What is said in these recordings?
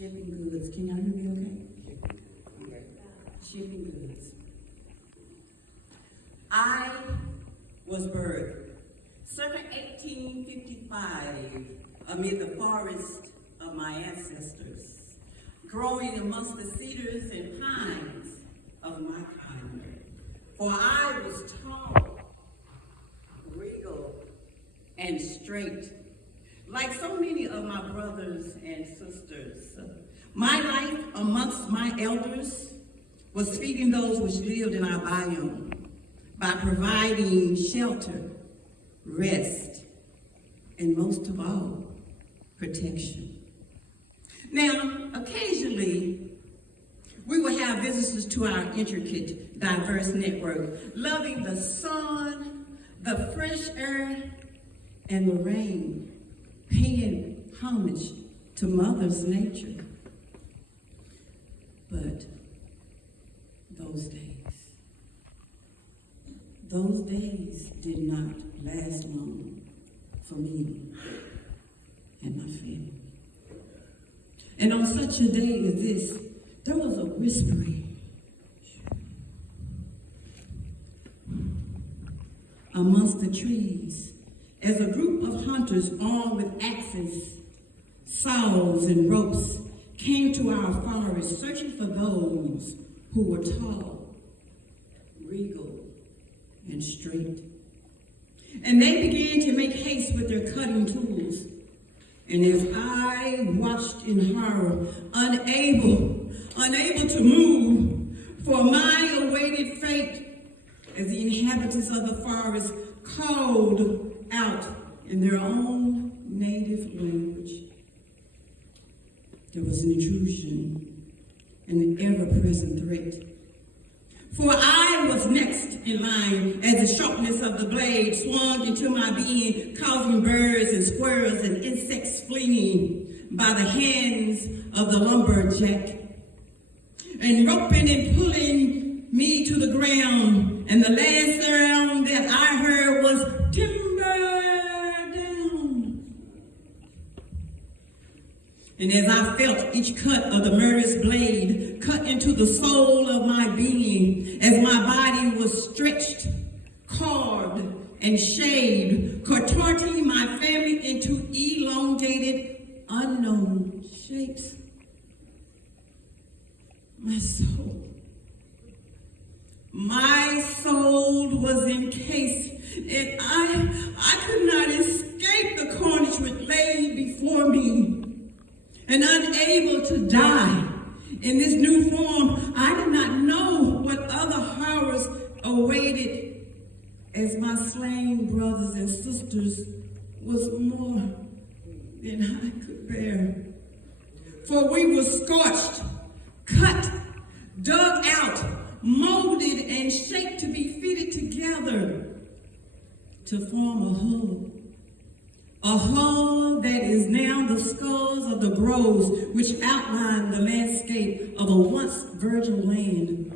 Shipping goods. Can y'all hear me okay? Shipping goods. I was birthed circa 1855 amid the forest of my ancestors, growing amongst the cedars and pines of my kind. For I was tall, regal, and straight, like so many of my brothers and sisters. My life amongst my elders was feeding those which lived in our biome by providing shelter, rest, and most of all, protection. Now, occasionally, we will have visitors to our intricate, diverse network, loving the sun, the fresh air, and the rain, paying homage to Mother's nature. But those days did not last long for me and my family. And on such a day as this, there was a whispering amongst the trees as a group of hunters armed with axes, saws, and ropes came to our forest searching for those who were tall, regal, and straight. And they began to make haste with their cutting tools. And as I watched in horror, unable to move for my awaited fate, as the inhabitants of the forest called out in their own native language, there was an intrusion, an ever-present threat. For I was next in line as the sharpness of the blade swung into my being, causing birds and squirrels and insects fleeing by the hands of the lumberjack, and roping and pulling me to the ground. And the last sound that I heard was timber down. And as I felt each cut of the murderous blade cut into the soul of my being, as my body was stretched, carved, and shaved, contorting my family into elongated, unknown shapes, my soul was encased, and I could not escape the carnage which lay before me. And unable to die in this new form, I did not know what other horrors awaited, as my slain brothers and sisters was more than I could bear. For we were scorched, cut, dug out, molded, and shaped to be fitted together to form a hull. A hull that is now the skulls of the groves which outline the landscape of a once virgin land.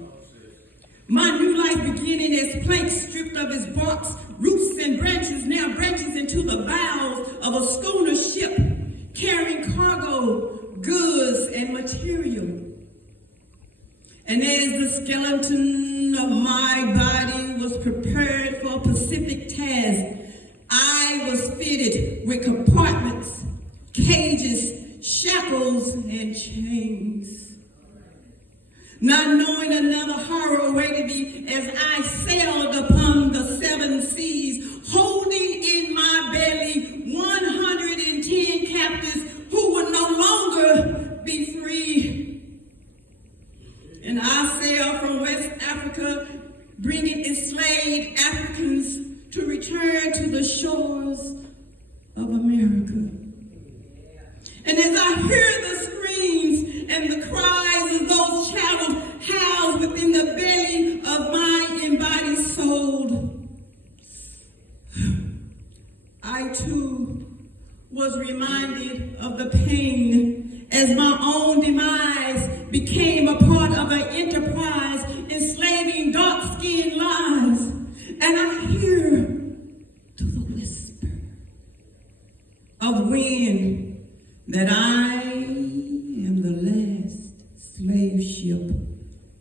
My new life beginning as planks stripped of its barks, roots and branches, now branches into the bows of a schooner ship carrying cargo, goods, and material. And as the skeleton of my body was prepared for a Pacific task, I was fitted with compartments, cages, shackles, and chains. Not knowing another horror awaited me as I sailed upon the seven seas, holding in my belly 110 captives who would no longer be free. And I sailed from West Africa, bringing enslaved Africans to return to the shores of America. And as I hear the screams and the cries of those children housed within the belly of my embodied soul, I too was reminded of the pain as my own demise became a part of an enterprise enslaving dark-skinned lives. And I hear to the whisper of wind that I am the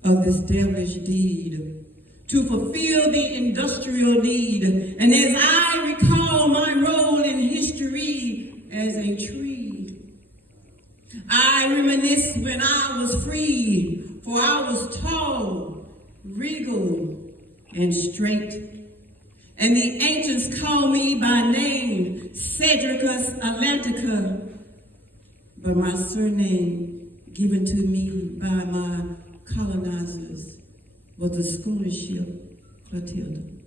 of this devilish deed to fulfill the industrial need. And as I recall my role in history as a tree, I reminisce when I was free, for I was tall, regal, and straight. And the ancients call me by name, Cedricus Atlantica, but my surname given to me by my colonizers was the schooner ship Clotilda.